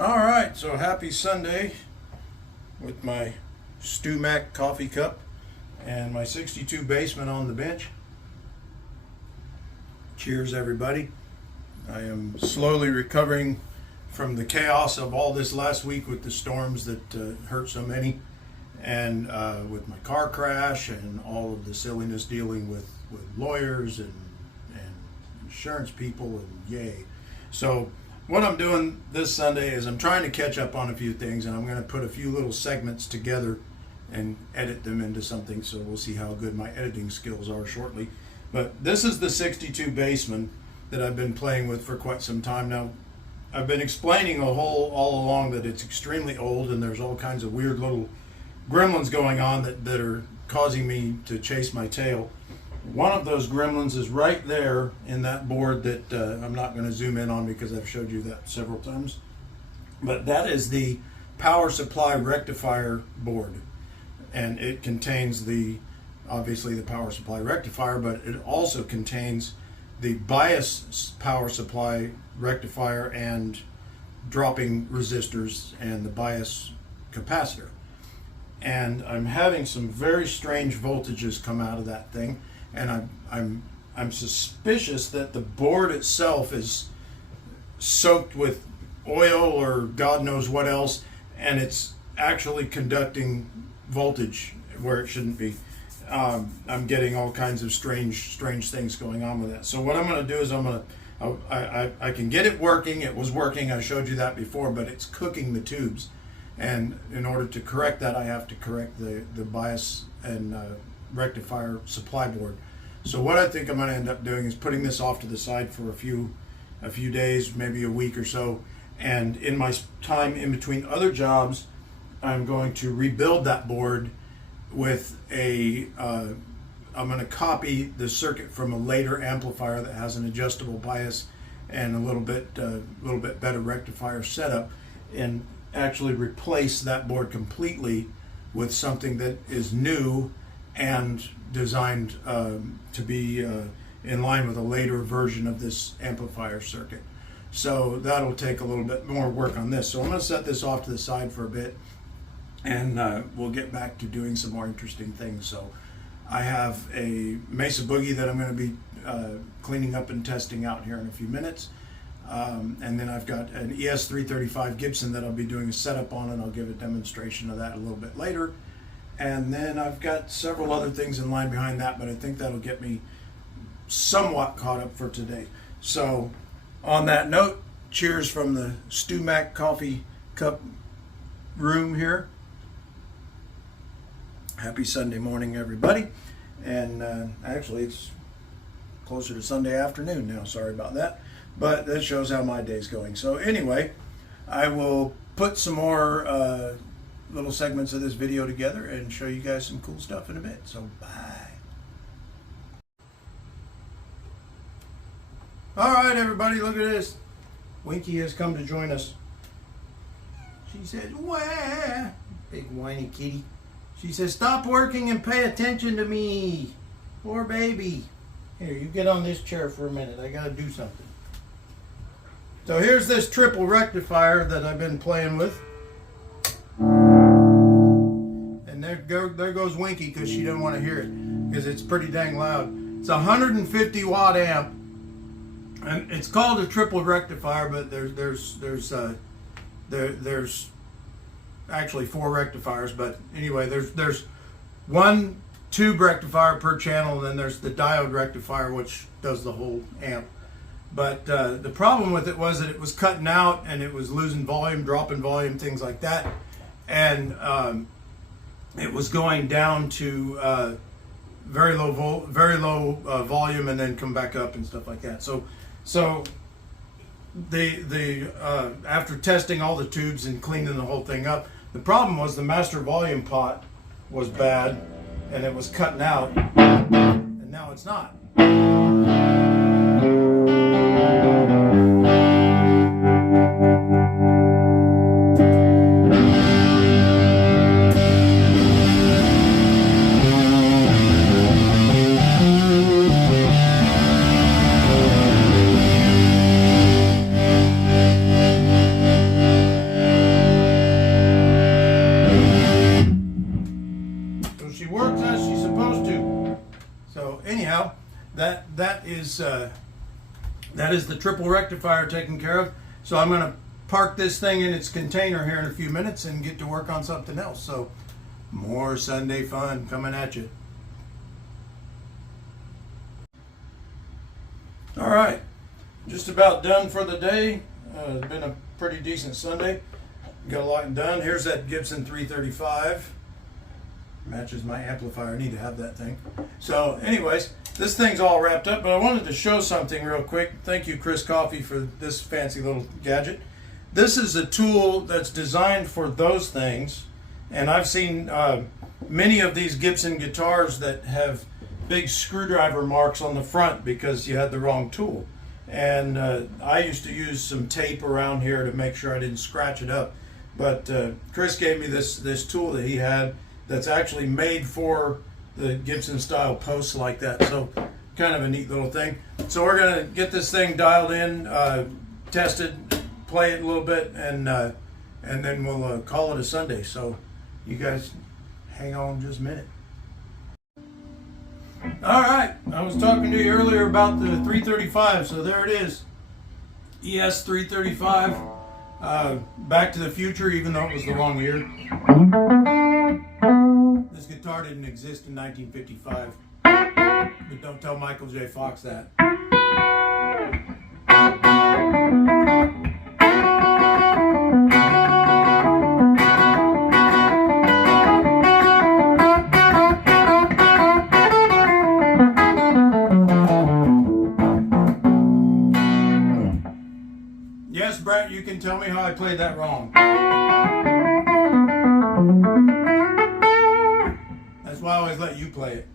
All right, so happy Sunday with my Stew Mac coffee cup and my 62 Bassman on the bench. Cheers, everybody. I am slowly recovering from the chaos of all this last week with the storms that hurt so many, and with my car crash and all of the silliness dealing with lawyers and insurance people, and yay. So what I'm doing this Sunday is I'm trying to catch up on a few things, and I'm going to put a few little segments together and edit them into something, so we'll see how good my editing skills are shortly. But this is the 62 Bassman that I've been playing with for quite some time now. I've been explaining all along that it's extremely old, and there's all kinds of weird little gremlins going on that are causing me to chase my tail. One of those gremlins is right there in that board that I'm not going to zoom in on because I've showed you that several times. But that is the power supply rectifier board. And it contains obviously the power supply rectifier, but it also contains the bias power supply rectifier and dropping resistors and the bias capacitor. And I'm having some very strange voltages come out of that thing. And I'm suspicious that the board itself is soaked with oil or God knows what else, and it's actually conducting voltage where it shouldn't be. I'm getting all kinds of strange things going on with that. So what I'm going to do is I can get it working. It was working. I showed you that before, but it's cooking the tubes. And in order to correct that, I have to correct the bias and rectifier supply board. So what I think I'm going to end up doing is putting this off to the side for a few days, maybe a week or so, and in my time in between other jobs, I'm going to rebuild that board with I'm going to copy the circuit from a later amplifier that has an adjustable bias and a little bit better rectifier setup, and actually replace that board completely with something that is new and designed to be in line with a later version of this amplifier circuit. So that'll take a little bit more work on this. So I'm going to set this off to the side for a bit, and we'll get back to doing some more interesting things. So I have a Mesa Boogie that I'm going to be cleaning up and testing out here in a few minutes. And then I've got an ES335 Gibson that I'll be doing a setup on, and I'll give a demonstration of that a little bit later. And then I've got several other things in line behind that, but I think that'll get me somewhat caught up for today. So on that note, cheers from the Stew Mac coffee cup room here. Happy Sunday morning, everybody. And actually, it's closer to Sunday afternoon now. Sorry about that. But that shows how my day's going. So anyway, I will put some more little segments of this video together and show you guys some cool stuff in a bit. So bye. All right, everybody, look at this. Winky has come to join us. She says, "Wah!" Big whiny kitty. She says, "Stop working and pay attention to me. Poor baby. Here, you get on this chair for a minute. I gotta do something." So here's this triple rectifier that I've been playing with. And there goes Winky because she didn't want to hear it because it's pretty dang loud. It's a 150 watt amp. And it's called a triple rectifier, but there's actually 4 rectifiers. But anyway, there's one tube rectifier per channel, and then there's the diode rectifier, which does the whole amp. But the problem with it was that it was cutting out, and it was losing volume, dropping volume, things like that. And it was going down to very low volume, and then come back up and stuff like that. So after testing all the tubes and cleaning the whole thing up, the problem was the master volume pot was bad, and it was cutting out, and now it's not. is the triple rectifier taken care of. So I'm going to park this thing in its container here in a few minutes and get to work on something else. So more Sunday fun coming at you. All right, just about done for the day. It's been a pretty decent Sunday. Got a lot done. Here's that Gibson 335. Matches my amplifier. I need to have that thing. So anyways, this thing's all wrapped up, but I wanted to show something real quick. Thank you, Chris Coffey, for this fancy little gadget. This is a tool that's designed for those things, and I've seen many of these Gibson guitars that have big screwdriver marks on the front because you had the wrong tool. And I used to use some tape around here to make sure I didn't scratch it up. But Chris gave me this tool that he had that's actually made for the Gibson style posts like that. So kind of a neat little thing. So we're gonna get this thing dialed in, test it, play it a little bit, and then we'll call it a Sunday. So you guys hang on just a minute. All right, I was talking to you earlier about the 335, so there it is. ES 335, Back to the Future, even though it was the wrong year. This guitar didn't exist in 1955, but don't tell Michael J. Fox that. Yes, Brett, you can tell me how I played that wrong. That's why I always let you play it.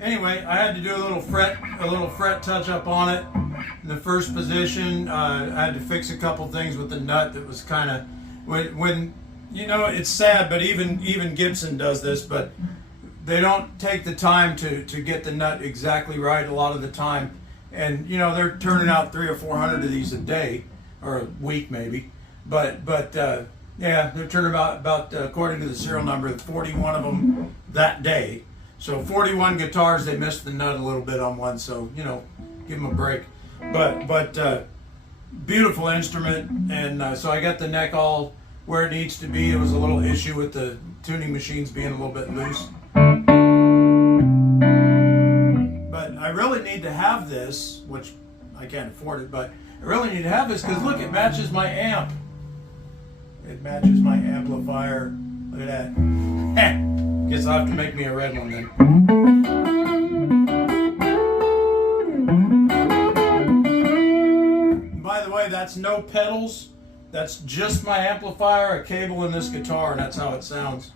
Anyway, I had to do a little fret touch up on it in the first position. I had to fix a couple things with the nut that was kind of, when you know, it's sad, but even Gibson does this, but they don't take the time to get the nut exactly right a lot of the time. And you know, they're turning out 300 or 400 of these a day, or a week maybe. But yeah, they're turning about according to the serial number, 41 of them that day. So 41 guitars, they missed the nut a little bit on one, so you know, give them a break. But beautiful instrument, and so I got the neck all where it needs to be. It was a little issue with the tuning machines being a little bit loose. But I really need to have this, which I can't afford it, but I really need to have this because look, it matches my amp. It matches my amplifier. Look at that. Guess I'll have to make me a red one then. And by the way, that's no pedals. That's just my amplifier, a cable, in this guitar, and that's how it sounds.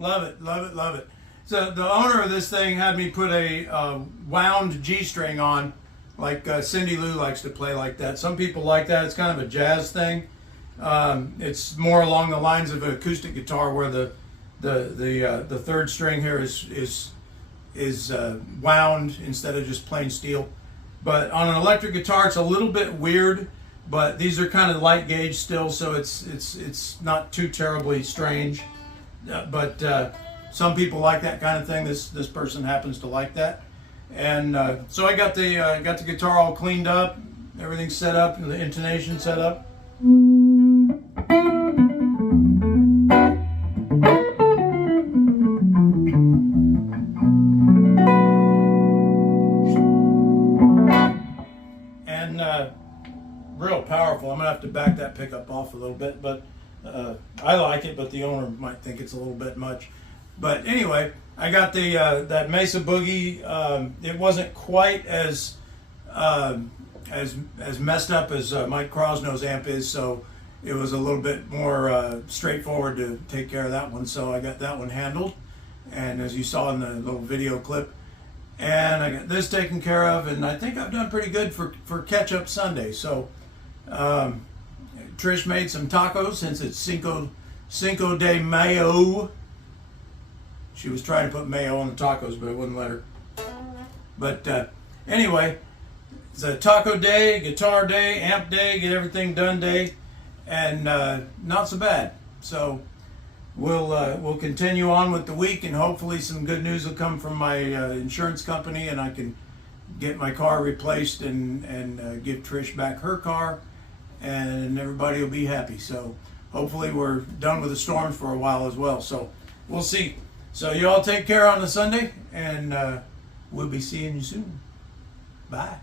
Love it, love it, love it. So the owner of this thing had me put a wound G string on, like Cindy Lou likes to play like that. Some people like that. It's kind of a jazz thing. It's more along the lines of an acoustic guitar where The third string here is wound instead of just plain steel. But on an electric guitar, it's a little bit weird. But these are kind of light gauge still, so it's not too terribly strange. But some people like that kind of thing. This person happens to like that. And so I got the guitar all cleaned up, everything set up, and the intonation set up. And real powerful. I'm gonna have to back that pickup off a little bit, but I like it, but the owner might think it's a little bit much. But anyway, I got the that Mesa Boogie. It wasn't quite as messed up as Mike Crosnow's amp is, so it was a little bit more straightforward to take care of that one. So I got that one handled, and as you saw in the little video clip, and I got this taken care of, and I think I've done pretty good for Catch-Up Sunday. So Trish made some tacos since it's Cinco de Mayo. She was trying to put mayo on the tacos, but I wouldn't let her. But anyway, it's a taco day, guitar day, amp day, get everything done day, and not so bad. So we'll continue on with the week, and hopefully some good news will come from my insurance company, and I can get my car replaced and give Trish back her car, and everybody will be happy. So hopefully we're done with the storms for a while as well. So we'll see. So you all take care on the Sunday, and we'll be seeing you soon. Bye.